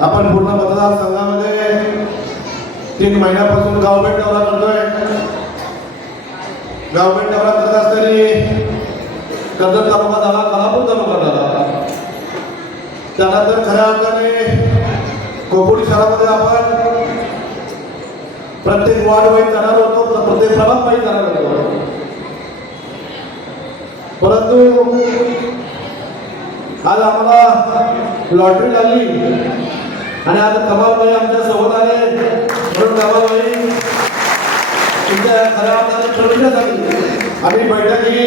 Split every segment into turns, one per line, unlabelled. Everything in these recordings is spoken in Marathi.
आपण पूर्ण मतदारसंघामध्ये तीन महिन्यापासून गव्हर्नमेंट दौरा करतोय गव्हर्नमेंट दौरा करत असताना कर्जत तालुका झाला कोल्हापूर तालुका झाला. त्यानंतर खऱ्या अर्थाने कोकणी शहरामध्ये आपण प्रत्येक वार्ड वाईज जाणार होतो तर प्रत्येक प्रभाग वाईज जाणार होतो. परंतु आज आम्हाला लॉटरी लागली. आणि आता कमालबाई आमच्यासोबत आले. म्हणून कमालबाई तुमच्या खऱ्या अर्थाने ठरविण्यासाठी आम्ही बैठक ही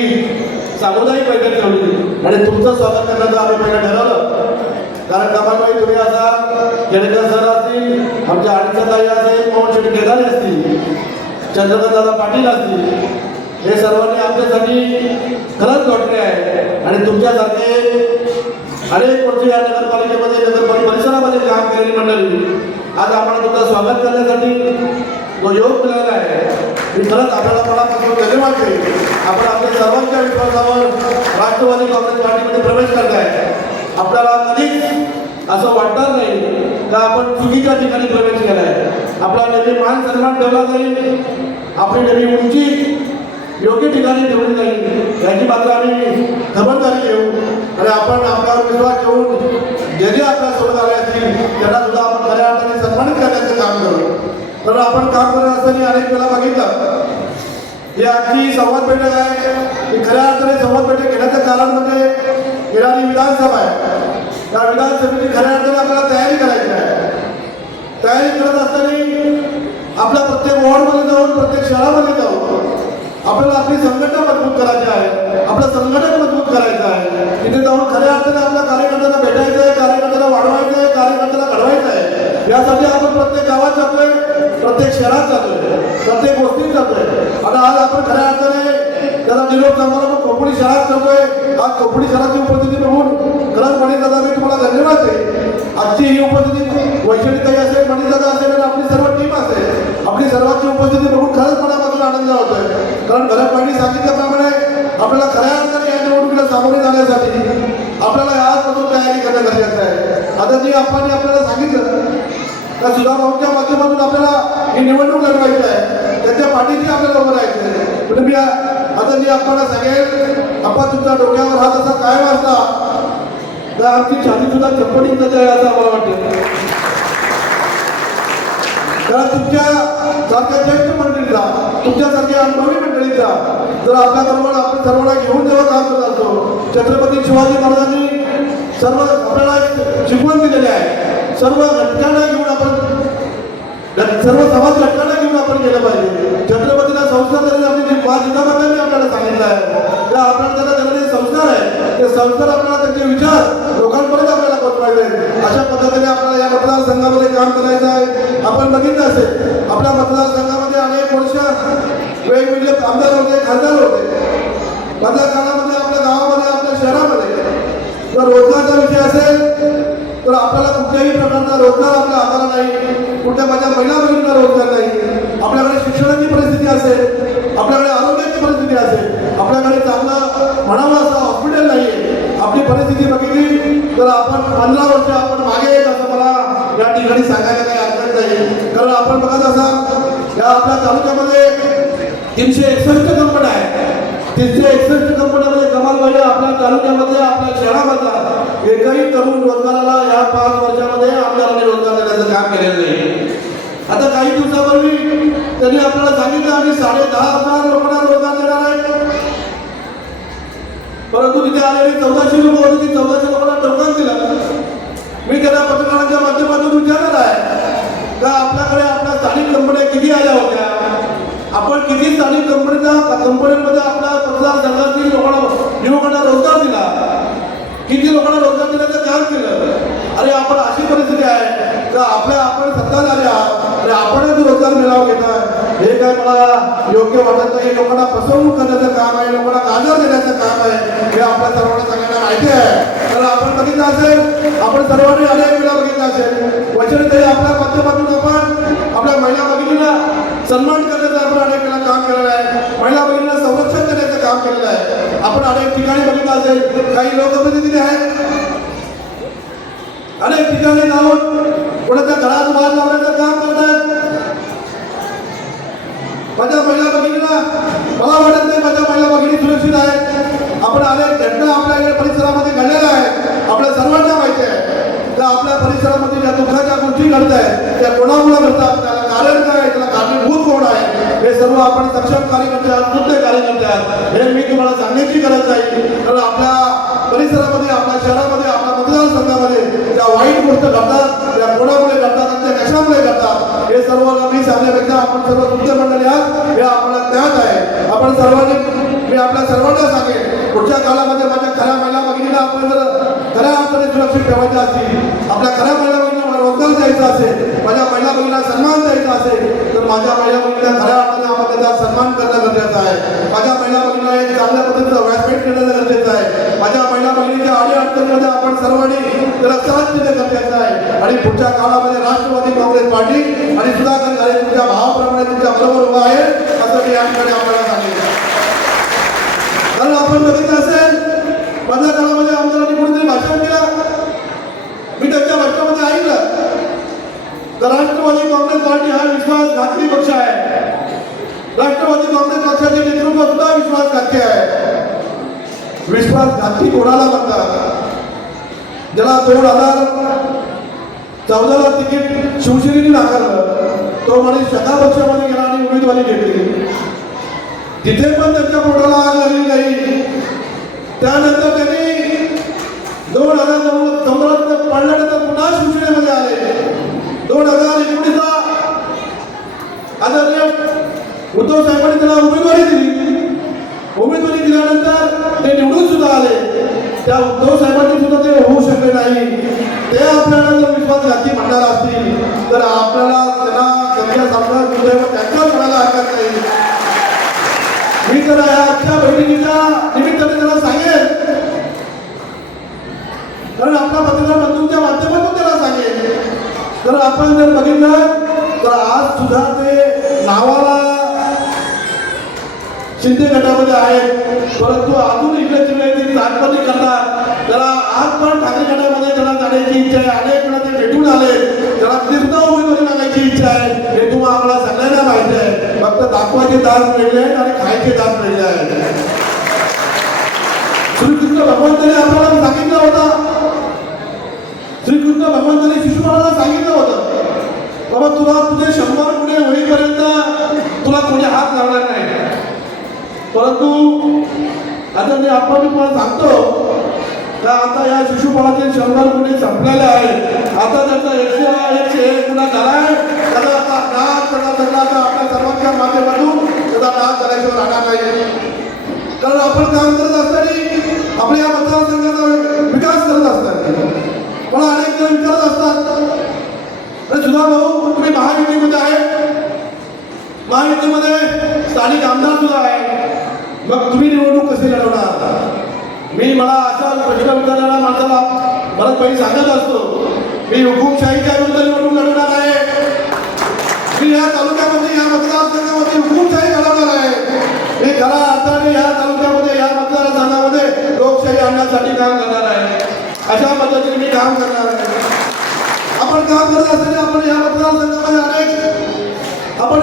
सामुदायिक बैठक ठेवली आणि तुमचं स्वागत करण्याचं आम्ही पहिलं ठरवलं. कारण कमालबाई तुम्ही आता केडकर सर असतील आमच्या अडीचा ताई असेल मोहन शेट्टी केदारे असतील चंद्रकांत दादा पाटील असतील हे सर्वांनी आमच्यासाठी खरंच लॉटरी आहे. आणि तुमच्यासारखे अनेक वर्ष या नगरपालिकेमध्ये नगरपालिका परिसरामध्ये काम केलेली मंडळी? आज आपण तुमचं स्वागत करण्यासाठी जो योग मिळाला आहे मी खरंच आपल्याला मनापासून धन्यवाद देईल. आपण आपल्या सर्वांच्या विश्वासावर राष्ट्रवादी काँग्रेस पार्टीमध्ये प्रवेश करताय. आपल्याला कधीच असं वाटणार नाही का आपण चुकीच्या ठिकाणी प्रवेश केलाय? आपला नेहमी मान सन्मान ठेवला जाईल. आपली नेहमी उंची योग्य ठिकाणी ठेवली जाईल. याची मात्र आम्ही खबरदारी घेऊ. आणि आपण आपला विश्वास ठेवून जे जे आपल्यासोबत आले असतील त्यांना सुद्धा आपण खऱ्या अर्थाने सन्मानित करण्याचं काम करू. कारण आपण काम करत असताना अनेक वेळा बघितलं ही आजची संवाद बैठक आहे. ही खऱ्या अर्थाने संवाद बैठक घेण्याचं कारण म्हणजे येणारी विधानसभा आहे. त्या विधानसभेची खऱ्या अर्थाने आपल्याला तयारी करायची आहे. तयारी करत असताना आपल्या प्रत्येक वॉर्डमध्ये जाऊन प्रत्येक शहरामध्ये जाऊन आपल्याला आपली संघटना मजबूत करायची आहे. आपलं संघटन मजबूत करायचं आहे. तिथे जाऊन खऱ्या अर्थाने आपल्या कार्यकर्त्यांना भेटायचं आहे कार्यकर्त्याला वाढवायचं आहे कार्यकर्त्याला घडवायचं आहे. यासाठी आपण प्रत्येक गावात जातोय प्रत्येक शहरात जातोय प्रत्येक गोष्टीत जातोय. आणि आज आपण खऱ्या अर्थाने त्याला निरोप समारंभ कोकणी शहरात करतोय. आज कोकणी शहराची उपस्थिती बघून खरंच दादा मी तुम्हाला धन्यवाद देईन. आजची ही उपस्थिती वैशालीताई असेल मणिदादा असेल आणि आपली सर्व टीम असेल आपली सर्वांची उपस्थिती बघून खरंच खूपच आनंद होतोय. कारण भरत पाटील सांगितल्याप्रमाणे आपल्याला खऱ्या अर्थाने या निवडणुकीला सामोरे जाण्यासाठी आपल्याला आजपासून तयारी करणं गरजेचं आहे. आता जे आपण आपल्याला सांगितलं त्या सुधा भाऊच्या माध्यमातून आपल्याला ही निवडणूक लढवायची आहे. त्याच्या पाठीशी आपल्याला उभं राहायचं आहे. पण मी आता मी आपल्याला सांगेल आपण तुमच्या डोक्यावर हात असा काय वाचता तर आमची छाती सुद्धा चप्पडीचं आहे असं मला वाटतं. कारण तुमच्या सारख्या ज्येष्ठ मंडळीचा तुमच्यासारख्या अनुभवी मंडळीचा जर आपल्या बरोबर आपण सर्वांना घेऊन जेव्हा काम करत असतो छत्रपती शिवाजी महाराजांनी सर्व आपल्याला एक शिकवण दिलेली आहे सर्व घटकांना घेऊन आपण सर्व समाज घटकांना घेऊन आपण गेलं पाहिजे. छत्रपतीला संस्कार तरी आपली जी पाच विभागांनी आपल्याला सांगितलं आहे त्या आपल्याला त्यांना दिलेले संस्कार आहे ते संस्कार आपल्याला त्यांचे विचार लोकांपर्यंत आपल्याला पोहोचवायचे अशा पद्धतीने आपल्याला या मतदारसंघामध्ये काम करायचं आहे. आपण बघितलं असेल आपल्या मतदारसंघामध्ये अनेक वर्ष वेगवेगळे आमदार होते खासदार होते. मधल्या काळामध्ये आपल्या गावामध्ये आपल्या शहरामध्ये जर रोजगारचा विषय असेल तर आपल्याला कुठल्याही प्रकारचा रोजगार आपल्या हाताला नाही. कुठल्या माझ्या महिला बहिणींना रोजगार नाही. आपल्याकडे शिक्षणाची परिस्थिती असेल आपल्याकडे आरोग्याची परिस्थिती असेल आपल्याकडे चांगला म्हणावा असा हॉस्पिटल नाही आपली परिस्थिती बघितली तर आपण पंधरा वर्ष आपण मागे येत असं मला या ठिकाणी सांगायला काही हरकत नाही. कारण आपण बघत असाल या आपल्या तालुक्यामध्ये तीनशे एकसष्ट कंपन्या आहेत. तीनशे एकसष्ट कंपन्यामध्ये कमालबाई आपल्या तालुक्यामध्ये आपल्या शहरामध्ये. एकही तरुण रोजगाराला या पाच वर्षामध्ये आमदारांनी रोजगार देण्याचं काम केलेलं नाही. आता काही दिवसापूर्वी त्यांनी आपल्याला सांगितलं आम्ही साडे दहा हजार लोकांना रोजगार देणार आहे. परंतु तिथे आलेली चौदाशे लोक होते ती चौदाशे लोकांना टोकन दिलं. मी त्यांना पत्रकारांच्या माध्यमातून विचारणार आहे का आपल्याकडे आपल्या स्थानिक कंपन्या किती आल्या होत्या? आपण किती स्थानिक कंपनीचा कंपन्यांमध्ये आपल्या जगातील लोकांना युवकांना रोजगार दिला. किती लोकांना रोजगार दिल्याचं काम केलं? अरे आपण अशी परिस्थिती आहे. का आपल्या आपण सत्ता झाल्या अरे आपणच रोजगार मिळावा घेत आहे काय मला योग्य वाटत नाही. लोकांना फसवणूक करण्याचं काम आहे लोकांना गाजर देण्याचं काम आहे. हे आपल्या सर्वांना सगळ्यांना माहिती आहे. तर आपण बघितलं असेल आपण सर्वांनी अनेक वेळा बघितलं असेल. वचनतरी आपल्या माध्यमातून आपण आपल्या महिला भगिनीला सन्मान करण्याचं आपण अनेक वेळा काम केलेलं आहे. महिला भगिनीला संरक्षण करण्याचं काम केलेलं आहे. आपण अनेक ठिकाणी बघितलं असेल काही लोकप्रतिनिधी आहेत. अनेक ठिकाणी जाऊन कोणाच्या घरात वाद लावण्याचं काम करतात माझ्या महिला भगिनीला मला वाटत नाही माझ्या महिला भगिनी सुरक्षित आहेत आपण अनेक घटना आपल्या परिसरामध्ये घडलेल्या आहेत आपल्या सर्वांना माहिती आहे. त्या आपल्या परिसरामध्ये ज्या दुःखाच्या गोष्टी घडत आहेत त्या कोणामुळे घडतात त्याला कारण काय आहे त्याला कारणीभूत कोण आहे हे सर्व आपण सक्षम कार्यकर्ते आहात नृत्य कार्यकर्ते आहात. हे मी तुम्हाला सांगण्याची गरज नाही कारण आपल्या परिसरामध्ये आपल्या शहरामध्ये आपल्या मतदारसंघामध्ये ज्या वाईट गोष्ट घडतात सर्वांना हे सर्व मी सांगण्यापेक्षा आपण सर्व नृत्य मंडळी आहात. हे आपल्याला ज्ञात आहे. आपण सर्वांनी मी आपल्या सर्वांना सांगेन पुढच्या काळामध्ये माझ्या खऱ्या महिला भगिनीला आपण जर खऱ्या अर्थाने सुरक्षित ठेवायचं असेल आपल्या खऱ्या महिला भगिनीला रोजगार द्यायचा असेल माझ्या महिला भगिनीला सन्मान द्यायचा असेल तर माझ्या महिला भगिनीला खऱ्या अर्थाने आपण त्याचा सन्मान करणं गरजेचं आहे माझ्या महिला बहिणीला एक चांगल्या पद्धतीचं व्यासपीठ करणं गरजेचं आहे. माझ्या महिला बहिणीच्या आडी अडचणीमध्ये आपण सर्वांनी त्याला साथ देणं गरजेचं आहे. आणि पुढच्या काळामध्ये राष्ट्रवादी काँग्रेस पार्टी आणि सुधाकर घाले तुमच्या भावाप्रमाणे तुमच्या बरोबर उभा आहे असं मी या ठिकाणी आपल्याला सांगितलं कारण आपण बघितलं असेल माझ्या काळामध्ये आमदारांनी कुठेतरी भाषण केलं मी त्यांच्या भाषणामध्ये ऐकलं. तर राष्ट्रवादी काँग्रेस पार्टी हा विश्वासघातकी पक्ष आहे राष्ट्रवादी काँग्रेस पक्षाचे नेतृत्व सुद्धा विश्वासघाती आहे विश्वासघाती कोणाला म्हणतात ज्याला दोन हजार चौदाला तिकीट शिवसेनेने नाकारलं तो म्हणे शता पक्षामध्ये गेला आणि उमेदवारी घेतली. तिथे पण त्यांच्या पोटाला आग लागली नाही त्यानंतर पण जर विश्वासघाती म्हणणार असतील तर आपल्याला त्यांना त्यांच्या सामना दुर्दैव त्यांच्या म्हणायला हरकत नाही. मी तर आजच्या बहिणीच्या निमित्ताने त्यांना सांगेन. कारण आपल्या पत्रकार बंधूंच्या माध्यमातून त्याला सांगेन. तर आपण जर बघितलं तर आज सुद्धा ते नावाला शिंदे गटामध्ये आहेत. परंतु अजून इकडे तिकडे ते ताटपणी करतात. त्याला आज पण ठाकरे गटामध्ये त्याला जाण्याची इच्छा आहे. अनेक वेळा ते भेटून आले. त्याला तीर्थ उमेदवारी मागायची इच्छा आहे. हे तुम्हाला आम्हाला सगळ्यांना माहिती आहे. फक्त दाखवायचे दास मिळले आहेत आणि खायचे दास मिळले आहेत. श्रीकृष्ण भगवंताने आपल्याला सांगितलं होतं. श्रीकृष्ण भगवंताने शिशुपालाला सांगितलं होतं. बाबा तुला तुझे शंभर पुढे होईपर्यंत तुला कोणी हात लावणार नाही. परंतु आता मी आपण तुम्हाला सांगतो. तर आता या शिशुपालाचे शंभर गुन्हे संपलेले आहेत. आता त्याचा एकशे एकशे एक गुन्हा झाला आहे. त्याचा आता नाश त्याचा सगळा आता आपल्या सर्वांच्या माध्यमातून त्याचा नाश करायचं राहणार नाही. कारण आपण काम करत असताना आपल्या या मतदारसंघाचा विकास करत असताना पण अनेक जण विचारत असतात. अरे सुद्धा भाऊ तुम्ही महायुतीमध्ये आहे. महायुतीमध्ये स्थानिक आमदार सुद्धा आहे. मग तुम्ही निवडणूक कशी लढवणार? मी मला असा प्रश्न विचारणारा माणसाला मला काही सांगत असतो. मी हुकुमशाहीच्या विरुद्ध निवडणूक लढणार आहे. मी या तालुक्यामध्ये या मतदारसंघामध्ये हुकुमशाही घडवणार आहे. मी खरा अर्थाने या तालुक्यामध्ये या मतदारसंघामध्ये लोकशाही आणण्यासाठी काम करणार आहे. अशा पद्धतीने मी काम करणार आहे. आपण काम करत असताना आपण या मतदारसंघामध्ये अनेक आपण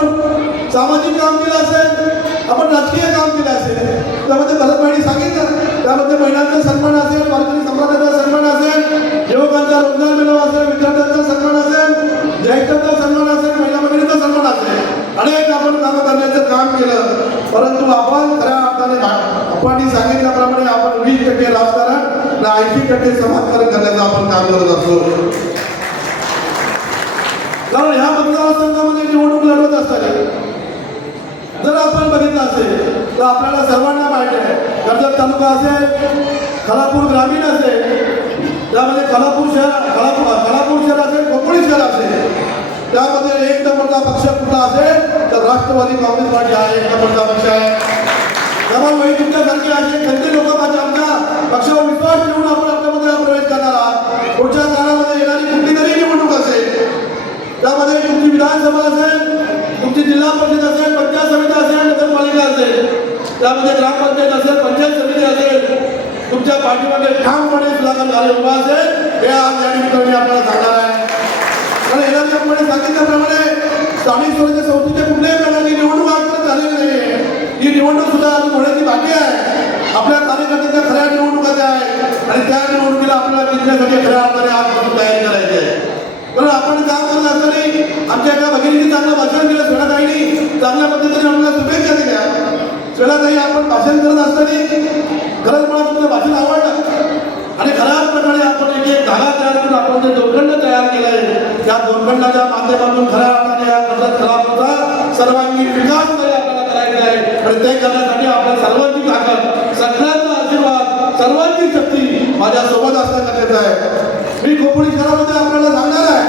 सामाजिक काम केलं असेल. आपण राजकीय काम केलं असेल. त्यामध्ये भरत सांगितलं. त्यामध्ये महिलांचा सन्मान असेल वारकरी समाजाचा सन्मान असेल युवकांचा रोजगार मिळव असेल विद्यार्थ्यांचा सन्मान असेल ज्येष्ठांचा सन्मान असेल महिला मंडळीचा सन्मान असेल. अनेक आपण कामं करण्याचं काम केलं. परंतु आपण खऱ्या अर्थाने आपण सांगितल्याप्रमाणे आपण वीस टक्के राजकारण आणि ऐंशी टक्के समाजकारण करण्याचं आपण काम करत असतो. कारण ह्या मतदारसंघामध्ये निवडणूक लढवत असताना जर आपण बघितलं असेल तर आपल्याला सर्वांना माहिती आहे कर्जत तालुका असेल खलापूर ग्रामीण असेल त्यामध्ये खलापूर शहर खलापूर खलापूर शहर असेल कोकणी शहर असेल त्यामध्ये एक नंबरचा पक्ष कुठला असेल तर राष्ट्रवादी काँग्रेस पार्टी हा एक नंबरचा पक्ष आहे. त्यामुळे तुमच्यासारखे असे कोणते लोक माझ्या आमच्या पक्षावर विश्वास ठेवून आपण आपल्यामध्ये प्रवेश करणार आहात. पुढच्या काळामध्ये येणारी कुठली तरी निवडणूक असेल त्यामध्ये तुमची विधानसभा असेल तुमची जिल्हा परिषद असेल पंचायत समिती असेल नगरपालिका असेल त्यामध्ये ग्रामपंचायत असेल पंचायत समिती असेल तुमच्या पाठीमध्ये ठामपणे सुधाकर झाले उभा असेल हे आज या निमित्ताने आपल्याला सांगणार आहे. कारण येणाऱ्याप्रमाणे सांगितल्याप्रमाणे स्थानिक स्वराज्य संस्थेच्या कुठल्याही प्रकारची निवडणूक आजपर्यंत झालेली नाही ही निवडणूक सुद्धा अजून होण्याची बाकी आहे. आपल्या कार्यकर्त्यांच्या खऱ्या निवडणुका त्या आहेत आणि त्या निवडणुकीला आपल्याला जिंकण्यासाठी खऱ्या अर्थाने आजपासून तयारी करायची आहे. कारण आपण काम करत असताना आमच्या एका भगिनीची चांगलं त्या माध्यमातून खऱ्या अर्थाने या कर्जत खराबचा सर्वांगीण विकास तरी आपल्याला करायचा आहे. आणि ते करण्यासाठी आपल्या सर्वांची ताकद सगळ्यांचा आशीर्वाद सर्वांची शक्ती माझ्या सोबत असणं गरजेचं आहे. मी कोकणी शहरामध्ये आपल्याला सांगणार आहे.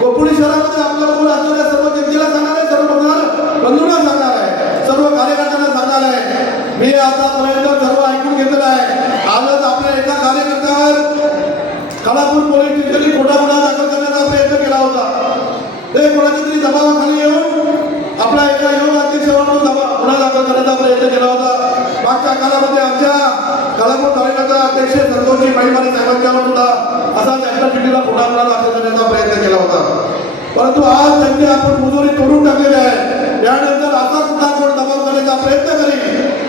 कोकणी शहरामध्ये आपल्याबरोबर असणाऱ्या सर्व करण्याचा प्रयत्न केला होता. मागच्या काळामध्ये आमच्या खालापूर तालुक्याचा अध्यक्ष संतोषजी महिमाने साहेबांच्या सुद्धा असा त्यांच्या चिठ्ठीला पुन्हा गुन्हा दाखल करण्याचा प्रयत्न केला होता. परंतु आज त्यांनी आपण मुजोरी करून टाकलेली आहे. यानंतर आता कुठला कोण दबाव करण्याचा प्रयत्न करील?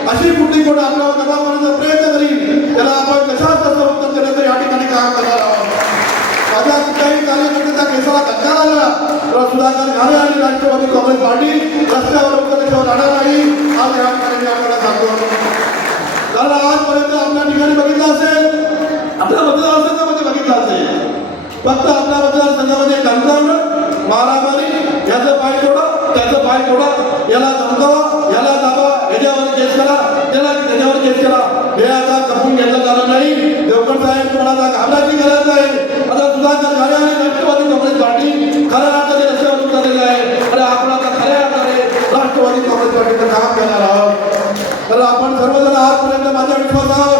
अशी कुठली कोण आपल्यावर दबाव करण्याचा प्रयत्न करील? त्याला आपण कशाच तसं उत्तर देण्याचं या ठिकाणी काम करणार आहोत? माझ्या कुठल्याही कार्यकर्त्याचा केसाला धक्का लागला तर सुधाकर घाले आणि राष्ट्रवादी काँग्रेस पार्टी रस्त्यावर उतरल्याशिवाय राहणार नाही आज या ठिकाणी मी आपल्याला सांगतो कारण आजपर्यंत आपल्या ठिकाणी बघितलं असेल. आपल्या मतदारसंघामध्ये बघितलं असेल. फक्त आपल्या मतदारसंघामध्ये मारामारी याचं पाय तोडा त्याचं पाय तोडा याला धमकावा याला दाबा याच्यावर केस करा त्याला त्याच्यावर केस करा. हे आता कपून घेतलं झालं नाही. देवकर साहेब तुम्हाला आता गरज आहे आता सुधाकर आणि राष्ट्रवादी काँग्रेस पार्टी माझ्या विश्वासावर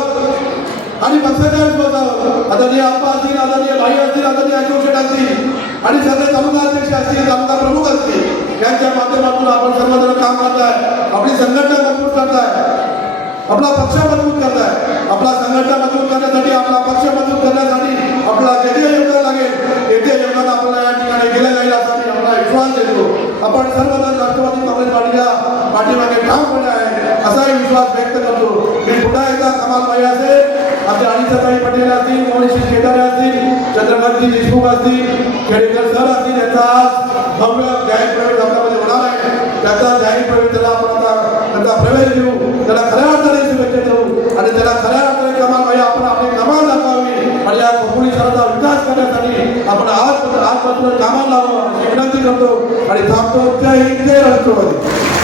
आणि पक्षाच्या विश्वासावर आदरणीय आप्पा असतील आदरणीय भाई असतील आदरणीय अशोक शेठ असतील आणि सगळे तालुका अध्यक्ष असतील तालुका प्रमुख असतील यांच्या माध्यमातून आपण सर्वजण काम करताय. आपली संघटना मजबूत करताय. आपला पक्ष मजबूत करताय. आपला संघटना मजबूत करण्यासाठी आपला पक्ष मजबूत करण्यासाठी आपला जे जे योगदान लागेल ते ते योगदान आपल्याला या ठिकाणी दिलं जाईल असा मी आपला विश्वास देतो. आपण सर्वजण राष्ट्रवादी काँग्रेस पार्टीच्या पाठीमागे ठामपणे आहे असाही विश्वास व्यक्त करतो. मी पुन्हा एकदा कमाल भाई असेल आपले अनिताताई पटेल असतील मोहनशी शेजारे असतील चंद्रकांतजी देशमुख असतील खेडेकर सर असतील यांचा आज भव्य जाहीर प्रवेश आपल्यामध्ये होणार आहे. त्याचा जाहीर प्रवेश त्याला आपण आता त्याचा प्रवेश देऊ. त्याला खऱ्या अर्थाने शुभेच्छा देऊ. आणि त्याला खऱ्या अर्थाने कमाल भाई आपण आपली कमाल दाखवावी. आणि या कोकणी शहराचा विकास करण्यासाठी आपण आज आजपासून कामाला लावावं विनंती करतो. आणि थांबतो. त्या हिंदे राष्ट्रवादी